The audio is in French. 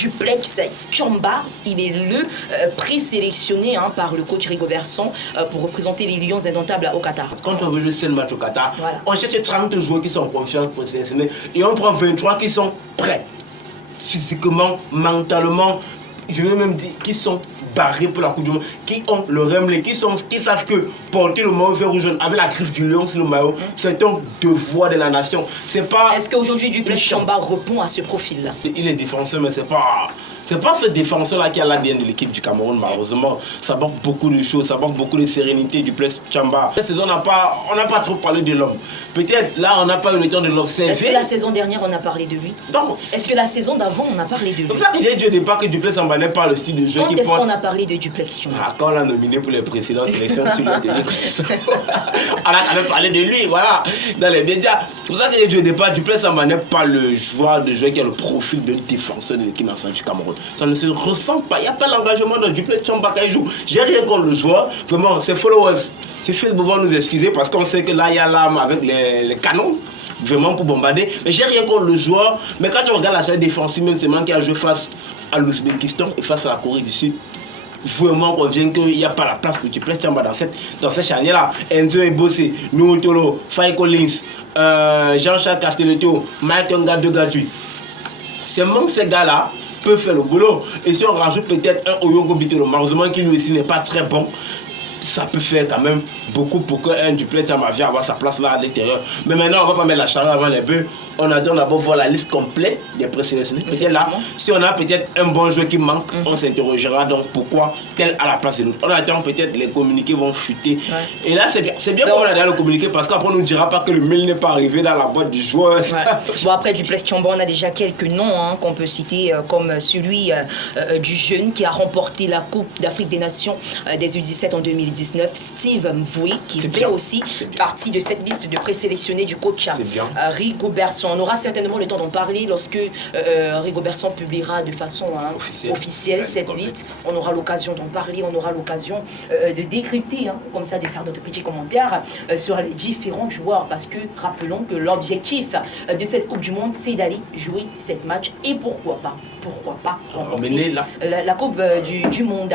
Duplex Tchamba. Il est le présélectionné par le coach Rigobertson pour représenter les Lions indomptables au Qatar. Quand on veut jouer seul match au Qatar, on cherche 30 joueurs qui sont en confiance pour sélectionner et on prend 23 qui sont prêts, physiquement, mentalement, je veux même dire, qui sont barrés pour la Coupe du Monde, qui ont le remblai, qui savent que porter le maillot vert ou jaune avec la griffe du lion sur le maillot, c'est un devoir de la nation. C'est pas. Est-ce qu'aujourd'hui Duplex Tchamba répond à ce profil-là? Il est défenseur, mais c'est pas ce défenseur-là qui a l'ADN de l'équipe du Cameroun, malheureusement. Ça manque beaucoup de choses, ça manque beaucoup de sérénité du Duplex Tchamba. Cette saison, on n'a pas trop parlé de l'homme. Peut-être là, on n'a pas eu le temps de l'observer. Est-ce que la saison dernière, on a parlé de lui? Non. Est-ce que la saison d'avant, on a parlé de lui? C'est pour ça que j'ai dit au départ que Duplex Tchamba n'est pas le style de jeu Quand qui est-ce qu'on a parlé de Duplex Tchamba? Quand on l'a nominé pour les précédentes sélections sur le télé, on a quand même parlé de lui, voilà, dans les médias. C'est pour ça que j'ai dit au départ, Duplex Tchamba n'est pas le joueur qui a le profil d'un défenseur de l'équipe nationale du Cameroun. Ça ne se ressent pas, il n'y a pas l'engagement de Duplex Tchamba quand il joue. J'ai rien contre le joueur, vraiment, ses followers, ses Facebook vont nous excuser parce qu'on sait que là, il y a l'arme avec les canons. Vraiment pour bombarder, mais j'ai rien contre le joueur. Mais quand on regarde la chaîne défensive, même c'est moi qui a joué face à l'Ouzbékistan et face à la Corée du Sud, vraiment on vient qu'il n'y a pas la place pour Duplex Tchamba dans cette charnière-là. Enzo Ebossé, Noutolo, Faye Collins, Jean-Charles Castelletto, Mike Ngadogadji. Ces gars-là peuvent faire le boulot. Et si on rajoute peut-être un Oyongo Bitolo, malheureusement qui lui aussi n'est pas très bon, ça peut faire quand même beaucoup pour qu'un Duplex Tchamba vienne avoir sa place là à l'intérieur. Mais maintenant, on ne va pas mettre la charrue avant les bœufs. On attend d'abord voir la liste complète des présélectionnés. Peut-être là, si on a peut-être un bon joueur qui manque, on s'interrogera donc pourquoi tel à la place de l'autre. On attend peut-être les communiqués vont fuiter. Et là, c'est bien. C'est bien qu'on a dans le communiqué parce qu'après, on ne nous dira pas que le mail n'est pas arrivé dans la boîte du joueur. Bon, après Duplex Tchamba, on a déjà quelques noms qu'on peut citer, comme celui du jeune qui a remporté la Coupe d'Afrique des Nations des U17 en 2019, Steve Mvoué, qui fait aussi partie de cette liste de présélectionnés du coach Rigobertson. On aura certainement le temps d'en parler lorsque Rigobertson publiera de façon officielle cette liste. On aura l'occasion d'en parler, on aura l'occasion de décrypter, comme ça, de faire notre petit commentaire sur les différents joueurs. Parce que rappelons que l'objectif de cette Coupe du Monde, c'est d'aller jouer cette match. Et pourquoi pas remporter la Coupe du Monde.